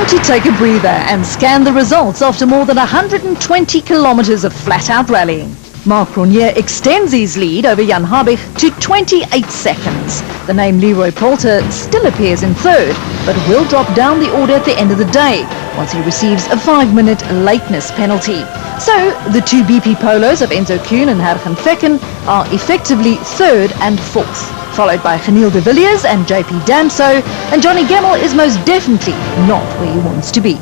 Time to take a breather and scan the results after more than 120 kilometers of flat-out rallying. Marc Renier extends his lead over Jan Habig to 28 seconds. The name Leroy Poulter still appears in third, but will drop down the order at the end of the day once he receives a 5-minute lateness penalty. So the two BP Polos of Enzo Kuhn and Hergen Fecken are effectively third and fourth, followed by Geniel de Villiers and JP Damso, and Johnny Gemmell is most definitely not where he wants to be.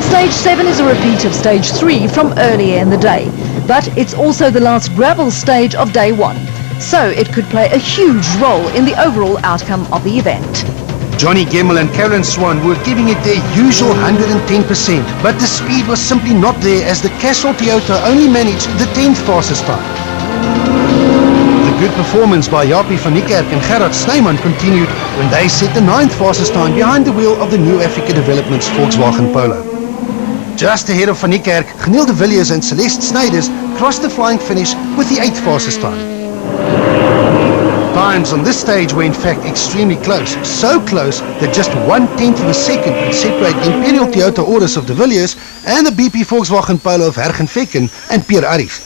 Stage 7 is a repeat of Stage 3 from earlier in the day, but it's also the last gravel stage of day 1, so it could play a huge role in the overall outcome of the event. Johnny Gemmell and Karen Swan were giving it their usual 110%, but the speed was simply not there as the Castrol Toyota only managed the 10th fastest time. The good performance by Jaapie van Niekerk and Gerard Snyman continued when they set the 9th fastest time behind the wheel of the New Africa Developments Volkswagen Polo. Just ahead of Van Niekerk, Geniel de Villiers and Celeste Snyders crossed the flying finish with the 8th fastest time. Times on this stage were in fact extremely close, so close that just 1/10 of a second could separate the Imperial Toyota Auris of de Villiers and the BP Volkswagen Polo of Hergen Fecken and Pierre Arif.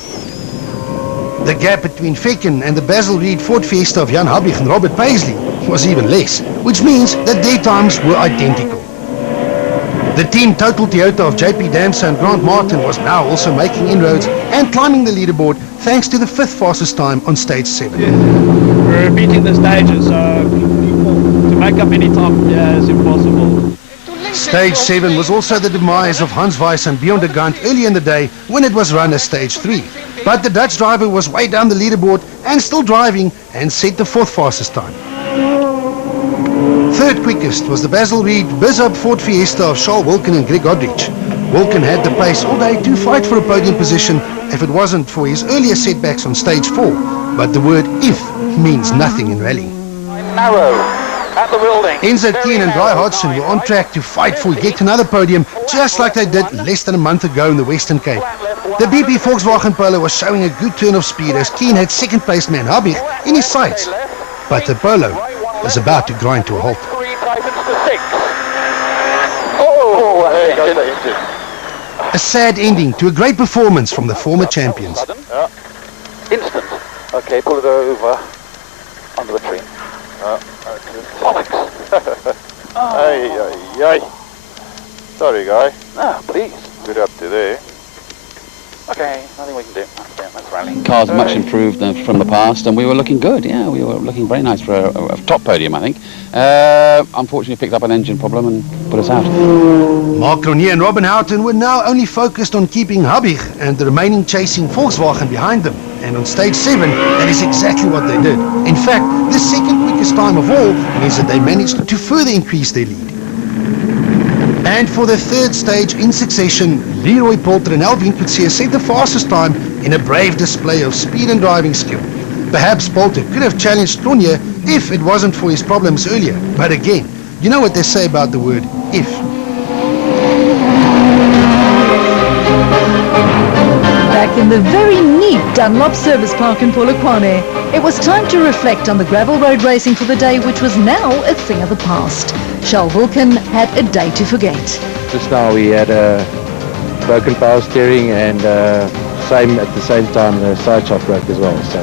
The gap between Fecken and the Basil Reed Ford Fiesta of Jan Habig and Robert Paisley was even less, which means that their times were identical. The team total Toyota of JP Damso and Grant Martin was now also making inroads and climbing the leaderboard thanks to the 5th fastest time on stage 7. We're repeating the stages, so to make up any time is impossible. Stage 7 was also the demise of Hans Weiss and Bjorn de Gant early in the day when it was run as stage 3. But the Dutch driver was way down the leaderboard and still driving and set the 4th fastest time. Third quickest was the Basil Reed Bizub Ford Fiesta of Charles Wilken and Greg Godrich. Wilken had the pace all day to fight for a podium position if it wasn't for his earlier setbacks on stage 4. But the word if means nothing in rallying. Narrow at the building. Enzo Kuhn and Guy Hodgson were on track to fight for yet another podium, just like they did less than a month ago in the Western Cape. The BP Volkswagen Polo was showing a good turn of speed as Kuhn had second place man Habig in his sights. But the Polo was about to grind to a halt. A sad ending to a great performance from the former champions. Instant. Okay, pull it over under the tree. Ay. Sorry, guy. Please. Good up to there. Okay, nothing we can do. That's rallying. Cars much improved from the past, and we were looking good. Yeah, we were looking very nice for a top podium, I think. Unfortunately, picked up an engine problem and put us out. Marc Renier and Robin Houghton were now only focused on keeping Habig and the remaining chasing Volkswagen behind them. And on stage 7, that is exactly what they did. In fact, the second quickest time of all means that they managed to further increase their lead. And for the third stage in succession, Leroy Poulter and Alvin Coetzee set the fastest time in a brave display of speed and driving skill. Perhaps Poulter could have challenged Renier if it wasn't for his problems earlier. But again, you know what they say about the word if. Back in the very neat Dunlop Service Park in Polokwane, it was time to reflect on the gravel road racing for the day, which was now a thing of the past. Charles Wilken had a day to forget. Just now we had a broken power steering and at the same time the side shaft broke as well. So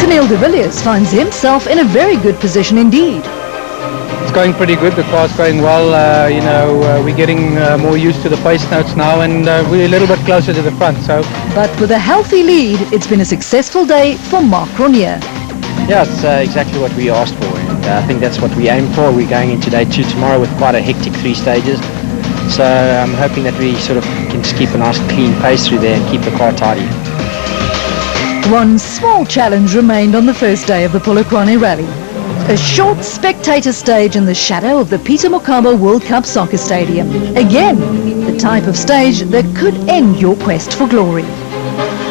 Geniel de Villiers finds himself in a very good position indeed. It's going pretty good. The car's going well. We're getting more used to the pace notes now, and we're a little bit closer to the front. So, but with a healthy lead, it's been a successful day for Marc Renier. Yeah, it's exactly what we asked for, and I think that's what we aim for. We're going into day 2 tomorrow with quite a hectic 3 stages. So I'm hoping that we sort of can just keep a nice clean pace through there and keep the car tidy. One small challenge remained on the first day of the Polokwane Rally. A short spectator stage in the shadow of the Peter Mokaba World Cup Soccer Stadium. Again, the type of stage that could end your quest for glory.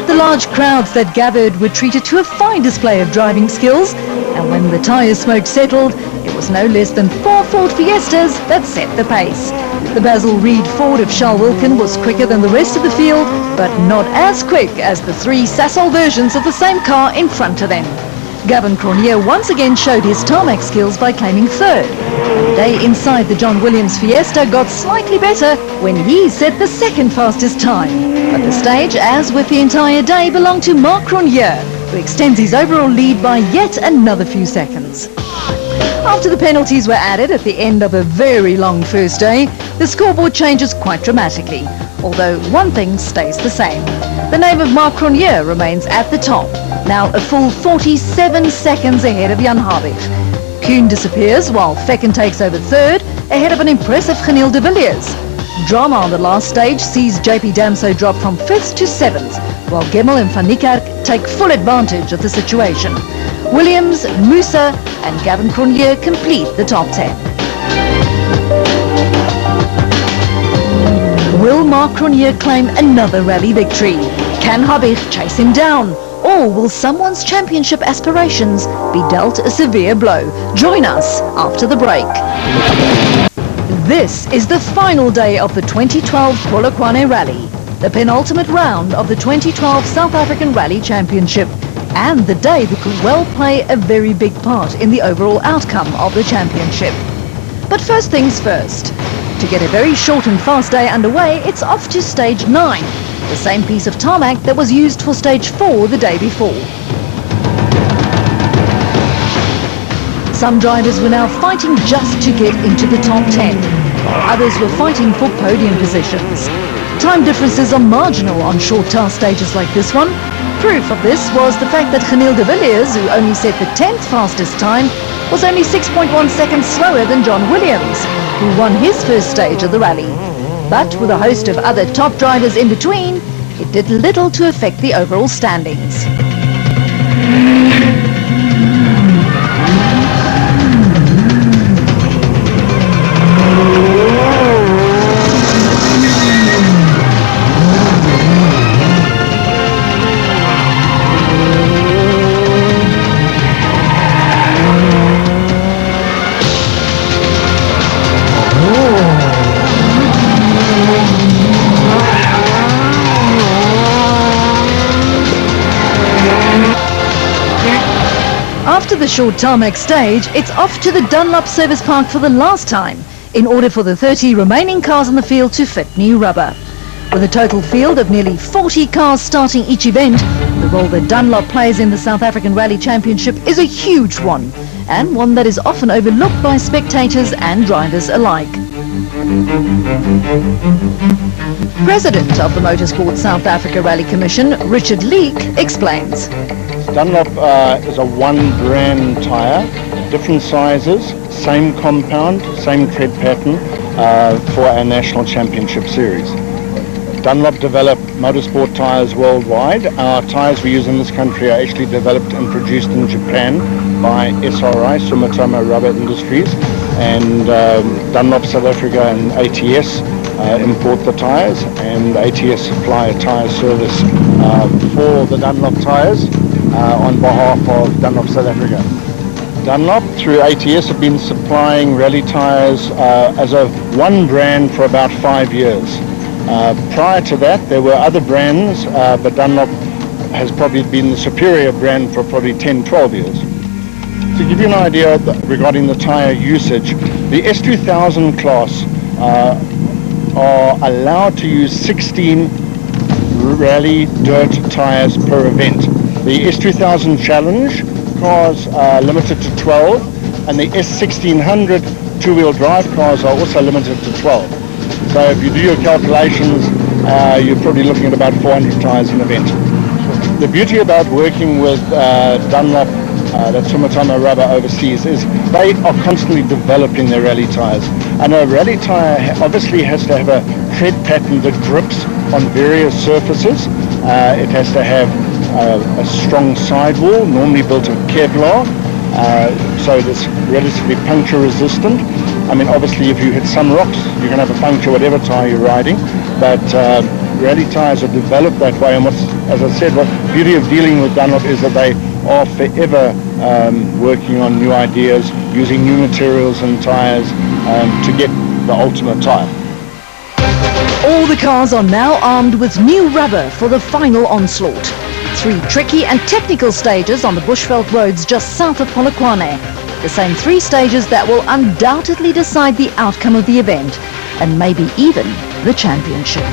The large crowds that gathered were treated to a fine display of driving skills, and when the tyre smoke settled, it was no less than 4 Ford Fiestas that set the pace. The Basil Reed Ford of Charles Wilken was quicker than the rest of the field, but not as quick as the 3 Sasol versions of the same car in front of them. Gavin Cronje once again showed his tarmac skills by claiming third. The day inside the John Williams Fiesta got slightly better when he set the second fastest time. But the stage, as with the entire day, belonged to Mark Cronje, who extends his overall lead by yet another few seconds. After the penalties were added at the end of a very long first day, the scoreboard changes quite dramatically, although one thing stays the same. The name of Mark Cronje remains at the top, now a full 47 seconds ahead of Jan Habig. Kuhn disappears while Fecken takes over third, ahead of an impressive Geniel de Villiers. Drama on the last stage sees JP Damso drop from 5th to 7th, while Gemmel and Van Niekerk take full advantage of the situation. Williams, Musa and Gavin Cronje complete the top 10. Will Mark Cronje claim another rally victory? Can Habig chase him down? Or will someone's championship aspirations be dealt a severe blow? Join us after the break. This is the final day of the 2012 Polokwane Rally, the penultimate round of the 2012 South African Rally Championship, and the day that could well play a very big part in the overall outcome of the championship. But first things first. To get a very short and fast day underway, it's off to stage 9, the same piece of tarmac that was used for stage 4 the day before. Some drivers were now fighting just to get into the top 10. Others were fighting for podium positions. Time differences are marginal on short task stages like this one. Proof of this was the fact that Geniel de Villiers, who only set the 10th fastest time, was only 6.1 seconds slower than John Williams, who won his first stage of the rally. But with a host of other top drivers in between, it did little to affect the overall standings. After the short tarmac stage, it's off to the Dunlop service park for the last time, in order for the 30 remaining cars in the field to fit new rubber. With a total field of nearly 40 cars starting each event, the role that Dunlop plays in the South African Rally Championship is a huge one, and one that is often overlooked by spectators and drivers alike. President of the Motorsport South Africa Rally Commission, Richard Leek, explains. Dunlop is a one-brand tyre, different sizes, same compound, same tread pattern for our National Championship Series. Dunlop developed motorsport tyres worldwide. Our tyres we use in this country are actually developed and produced in Japan by SRI, Sumitomo Rubber Industries, and Dunlop South Africa and ATS import the tyres, and ATS supply a tyre service for the Dunlop tyres on behalf of Dunlop South Africa. Dunlop through ATS have been supplying rally tyres as a one brand for about 5 years. Prior to that there were other brands, but Dunlop has probably been the superior brand for probably 10-12 years. To give you an idea regarding the tyre usage, the S2000 class are allowed to use 16 rally dirt tyres per event. The S2000 Challenge cars are limited to 12, and the S1600 two-wheel drive cars are also limited to 12. So if you do your calculations, you're probably looking at about 400 tyres an event. The beauty about working with Dunlop, that Sumitomo Rubber overseas, is they are constantly developing their rally tyres. And a rally tyre obviously has to have a tread pattern that grips on various surfaces. It has to have a strong sidewall, normally built of Kevlar, so it's relatively puncture resistant. I mean, obviously if you hit some rocks, you're going to have a puncture whatever tyre you're riding, but rally tyres are developed that way. And as I said, what the beauty of dealing with Dunlop is that they are forever working on new ideas, using new materials and tyres to get the ultimate tyre. All the cars are now armed with new rubber for the final onslaught. 3 tricky and technical stages on the bushveld roads just south of Polokwane. The same 3 stages that will undoubtedly decide the outcome of the event and maybe even the championship.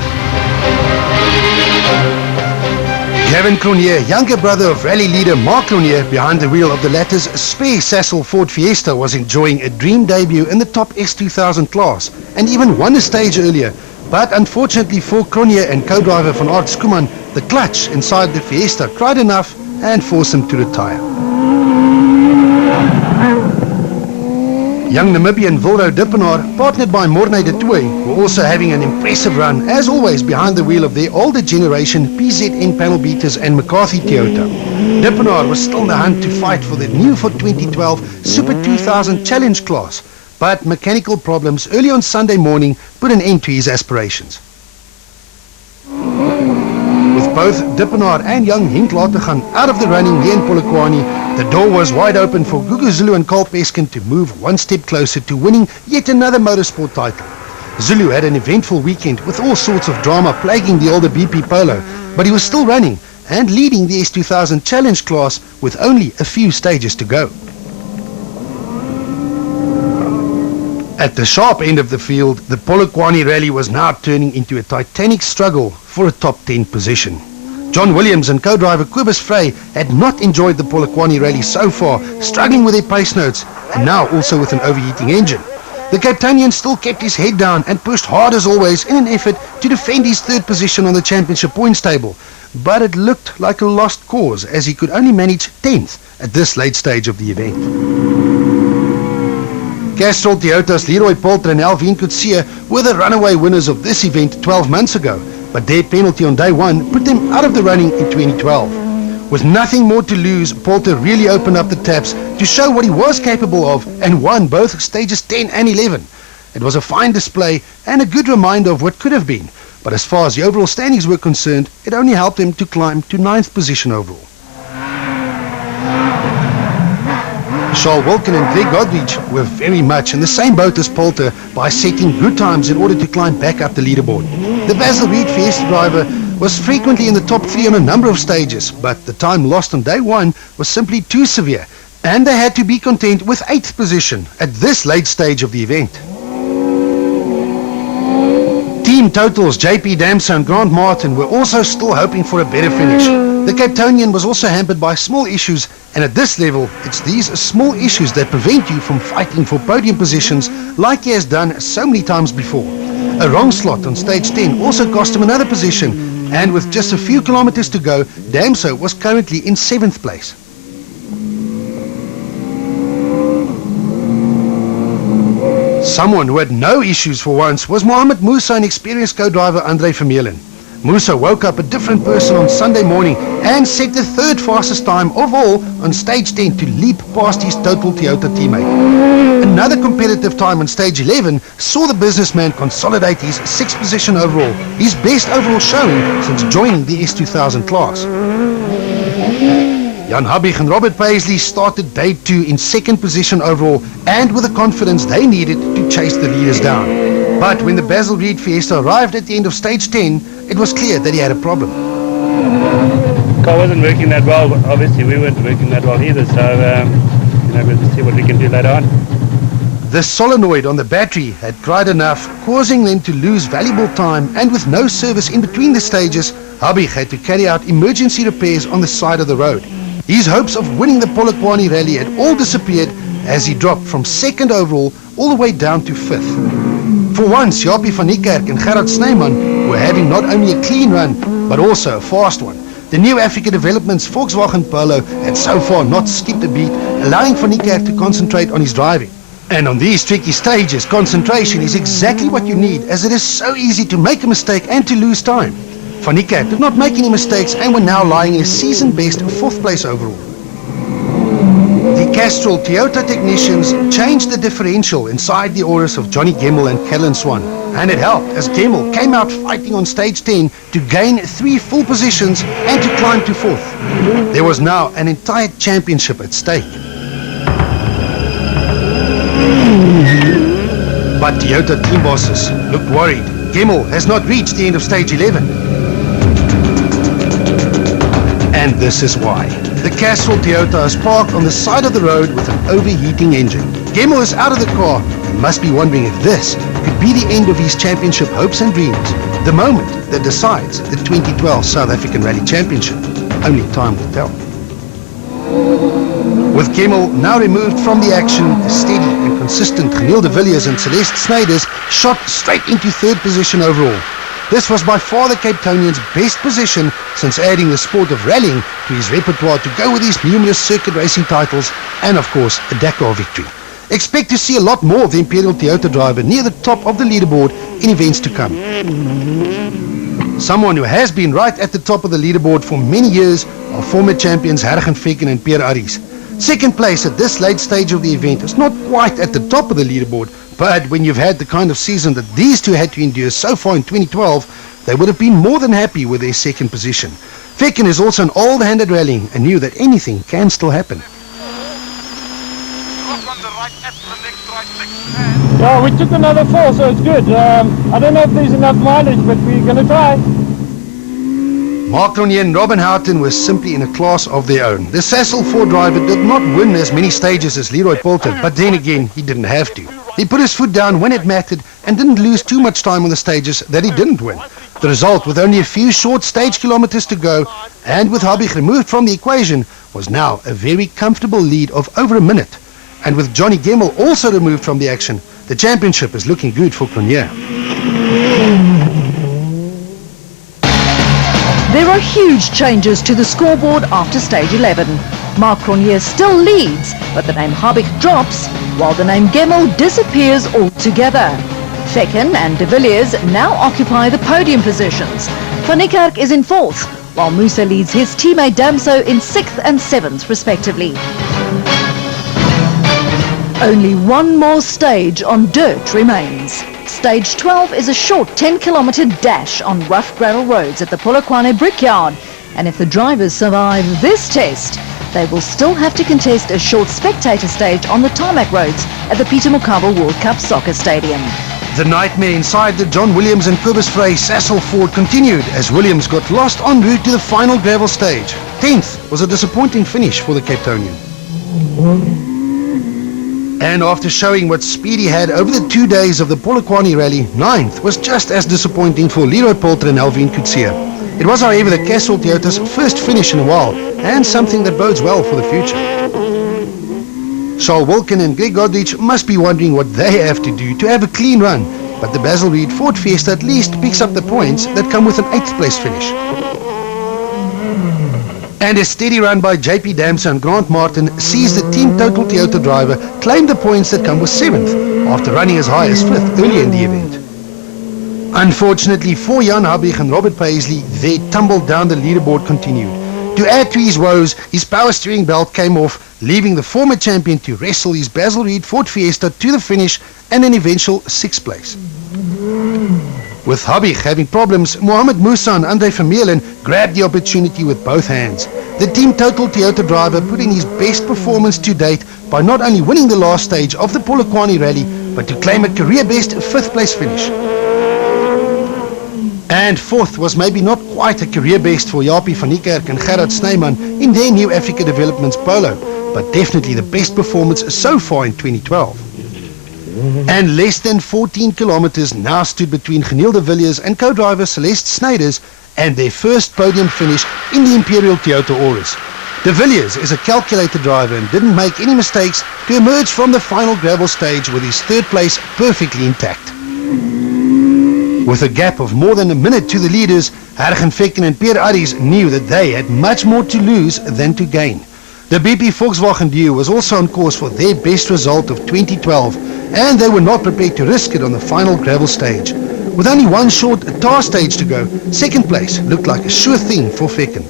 Gavin Cronje, younger brother of rally leader Mark Cronje, behind the wheel of the latter's spare Sasol Ford Fiesta, was enjoying a dream debut in the top S2000 class and even won a stage earlier. But unfortunately for Cronje and co-driver Van Aert Skuman, the clutch inside the Fiesta cried enough and forced him to retire. Young Namibian Wildo Dippenaar, partnered by Morne de Tooy, were also having an impressive run, as always behind the wheel of their older generation PZN panel beaters and McCarthy Toyota. Dippenaar was still in the hunt to fight for the new for 2012 Super 2000 Challenge class, but mechanical problems early on Sunday morning put an end to his aspirations. With both Dippenaar and young Henk Lategan out of the running here in Polokwane, the door was wide open for Gugu Zulu and Carl Peskin to move one step closer to winning yet another motorsport title. Zulu had an eventful weekend with all sorts of drama plaguing the older BP Polo, but he was still running and leading the S2000 Challenge class with only a few stages to go. At the sharp end of the field, the Polokwane Rally was now turning into a titanic struggle for a top 10 position. John Williams and co-driver Kobus Frey had not enjoyed the Polokwane Rally so far, struggling with their pace notes and now also with an overheating engine. The Cape Townian still kept his head down and pushed hard as always in an effort to defend his third position on the championship points table, but it looked like a lost cause as he could only manage 10th at this late stage of the event. Castrol Toyota's Leroy Poulter and Alvin Coetzee were the runaway winners of this event 12 months ago, but their penalty on day one put them out of the running in 2012. With nothing more to lose, Poulter really opened up the taps to show what he was capable of and won both stages 10 and 11. It was a fine display and a good reminder of what could have been, but as far as the overall standings were concerned, it only helped him to climb to 9th position overall. Charles Wilken and Greg Godrich were very much in the same boat as Poulter by setting good times in order to climb back up the leaderboard. The Basil Reed Fiesta driver was frequently in the top 3 on a number of stages, but the time lost on day one was simply too severe, and they had to be content with 8th position at this late stage of the event. Team totals JP Damso and Grant Martin were also still hoping for a better finish. The Cape Townian was also hampered by small issues, and at this level, it's these small issues that prevent you from fighting for podium positions like he has done so many times before. A wrong slot on stage 10 also cost him another position, and with just a few kilometers to go, Damso was currently in 7th place. Someone who had no issues for once was Mohamed Musa and experienced co-driver Andre Vermeulen. Musa woke up a different person on Sunday morning and set the 3rd fastest time of all on stage 10 to leap past his total Toyota teammate. Another competitive time on stage 11 saw the businessman consolidate his 6th position overall, his best overall showing since joining the S2000 class. Jan Habig and Robert Paisley started day 2 in 2nd position overall and with the confidence they needed to chase the leaders down. But when the Basil Reed Fiesta arrived at the end of stage 10, it was clear that he had a problem. Car wasn't working that well, but obviously we weren't working that well either, so we'll see what we can do later on. The solenoid on the battery had cried enough, causing them to lose valuable time, and with no service in between the stages, Habig had to carry out emergency repairs on the side of the road. His hopes of winning the Polokwane Rally had all disappeared as he dropped from 2nd overall all the way down to 5th. For once, Japie van Niekerk and Gerard Snyman were having not only a clean run, but also a fast one. The new Africa Development's Volkswagen Polo had so far not skipped a beat, allowing van Niekerk to concentrate on his driving. And on these tricky stages, concentration is exactly what you need, as it is so easy to make a mistake and to lose time. Van Niekerk did not make any mistakes and were now lying in a season-best 4th place overall. The Castrol Toyota technicians changed the differential inside the Auris of Johnny Gemmell and Callan Swan, and it helped as Gemmell came out fighting on stage 10 to gain 3 full positions and to climb to 4th. There was now an entire championship at stake. But Toyota team bosses looked worried. Gemmell has not reached the end of stage 11. And this is why. The Castrol Toyota is parked on the side of the road with an overheating engine. Gemmell is out of the car and must be wondering if this could be the end of his championship hopes and dreams. The moment that decides the 2012 South African Rally Championship. Only time will tell. With Gemmell now removed from the action, a steady and consistent Geniel de Villiers and Celeste Snyders shot straight into third position overall. This was by far the Cape Townian's best position since adding the sport of rallying to his repertoire to go with his numerous circuit racing titles and of course a Dakar victory. Expect to see a lot more of the Imperial Toyota driver near the top of the leaderboard in events to come. Someone who has been right at the top of the leaderboard for many years are former champions Hergen Fekken and Pierre Arries. Second place at this late stage of the event is not quite at the top of the leaderboard, but when you've had the kind of season that these two had to endure so far in 2012, they would have been more than happy with their second position. Fekken is also an old-hand at rallying and knew that anything can still happen. Yeah, we took another 4, so it's good. I don't know if there's enough mileage, but we're going to try. Mark Cronje and Robin Houghton were simply in a class of their own. The Sassel 4 driver did not win as many stages as Leroy Poulter, but then again, he didn't have to. He put his foot down when it mattered and didn't lose too much time on the stages that he didn't win. The result, with only a few short stage kilometers to go, and with Habig removed from the equation, was now a very comfortable lead of over a minute. And with Johnny Gemmell also removed from the action, the championship is looking good for Cronje. There are huge changes to the scoreboard after stage 11. Mark Cronje still leads, but the name Habig drops, while the name Gemmell disappears altogether. Fekken and de Villiers now occupy the podium positions. Van Niekerk is in 4th, while Musa leads his teammate Damso in 6th and 7th respectively. Only one more stage on dirt remains. Stage 12 is a short 10-kilometer dash on rough gravel roads at the Polokwane Brickyard. And if the drivers survive this test, they will still have to contest a short spectator stage on the tarmac roads at the Peter Mokaba World Cup Soccer Stadium. The nightmare inside the John Williams and Cobus Frey Sassel Ford continued as Williams got lost en route to the final gravel stage. 10th was a disappointing finish for the Cape Townian. And after showing what speed he had over the 2 days of the Polokwane Rally, 9th was just as disappointing for Leroy Poulter and Alvin Coetzee. It was, however, the Castrol Toyota's first finish in a while, and something that bodes well for the future. Charles Wilken and Greg Godrich must be wondering what they have to do to have a clean run, but the Basil Reid Ford Fiesta at least picks up the points that come with an 8th place finish. And a steady run by JP Damson and Grant Martin sees the Team Total Toyota driver claim the points that come with 7th, after running as high as 5th earlier in the event. Unfortunately for Jan Habig and Robert Paisley, their tumble down the leaderboard continued. To add to his woes, his power steering belt came off, leaving the former champion to wrestle his Basil Reid Ford Fiesta to the finish and an eventual 6th place. With Habig having problems, Mohamed Musa and Andre Vermeulen grabbed the opportunity with both hands. The Team Total Toyota driver put in his best performance to date by not only winning the last stage of the Polokwane Rally, but to claim a career-best 5th place finish. And 4th was maybe not quite a career-best for Japie van Niekerk and Gerard Snyman in their New Africa Developments Polo, but definitely the best performance so far in 2012. And less than 14 kilometers now stood between Geniel de Villiers and co-driver Celeste Snyders and their first podium finish in the Imperial Toyota Auris. De Villiers is a calculated driver and didn't make any mistakes to emerge from the final gravel stage with his 3rd place perfectly intact. With a gap of more than a minute to the leaders, Hergen Fekken and Pierre Arries knew that they had much more to lose than to gain. The BP Volkswagen duo was also on course for their best result of 2012, and they were not prepared to risk it on the final gravel stage. With only one short tar stage to go, 2nd place looked like a sure thing for Fekken.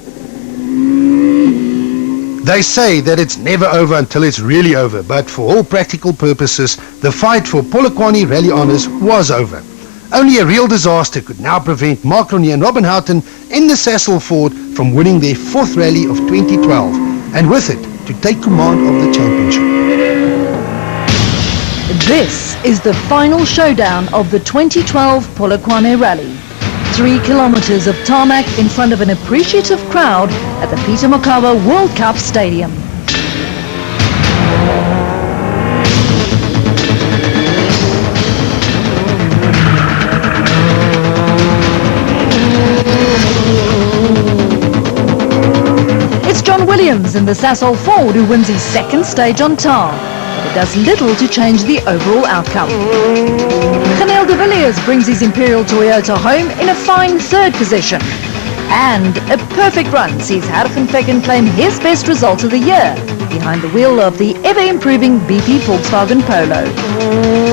They say that it's never over until it's really over, but for all practical purposes, the fight for Polokwane Rally honours was over. Only a real disaster could now prevent Mark Cronje and Robin Houghton in the Sassel Ford from winning their 4th rally of 2012, and with it to take command of the championship. This is the final showdown of the 2012 Polokwane Rally. 3 kilometers of tarmac in front of an appreciative crowd at the Peter Mokaba World Cup Stadium. It's John Williams in the Sasol Ford who wins his second stage on tar, but it does little to change the overall outcome. De Villiers brings his Imperial Toyota home in a fine third position. And a perfect run sees Hargenvecken claim his best result of the year, behind the wheel of the ever-improving BP Volkswagen Polo.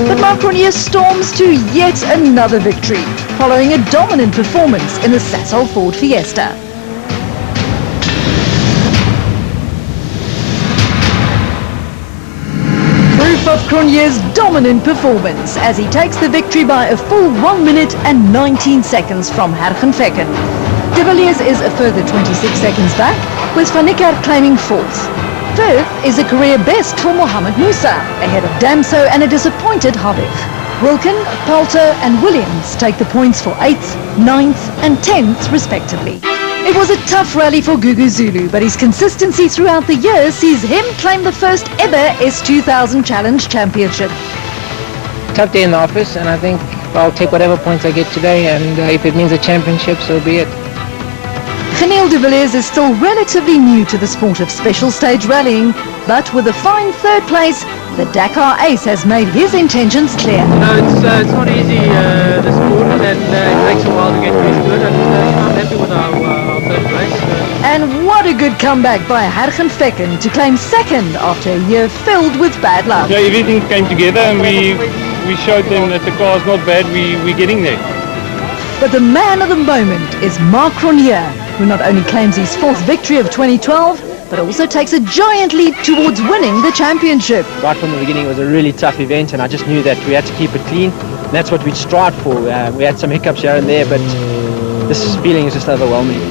But Macron storms to yet another victory, following a dominant performance in the Sasol Ford Fiesta. Proof of Cronje's dominant performance as he takes the victory by a full 1 minute and 19 seconds from Hargenvecken. De Villiers is a further 26 seconds back, with Van Niekerk claiming fourth. Fifth is a career best for Mohamed Musa, ahead of Damso and a disappointed Habich. Wilkin, Poulter and Williams take the points for 8th, 9th and 10th respectively. It was a tough rally for Gugu Zulu, but his consistency throughout the year sees him claim the first ever S2000 Challenge Championship. Tough day in the office, and I think I'll take whatever points I get today, and if it means a championship, so be it. De Villiers is still relatively new to the sport of special stage rallying, but with a fine third place, the Dakar ace has made his intentions clear. No, it's not easy, the sport, and it takes a while to get used to it, and I'm happy with our third place. And what a good comeback by Hargenvecken to claim second after a year filled with bad luck. Yeah, everything came together and we showed them that the car's not bad, we're getting there. But the man of the moment is Marc Cronje, who not only claims his fourth victory of 2012, but also takes a giant leap towards winning the championship. Right from the beginning, it was a really tough event, and I just knew that we had to keep it clean. And that's what we'd strive for. We had some hiccups here and there, but this feeling is just overwhelming.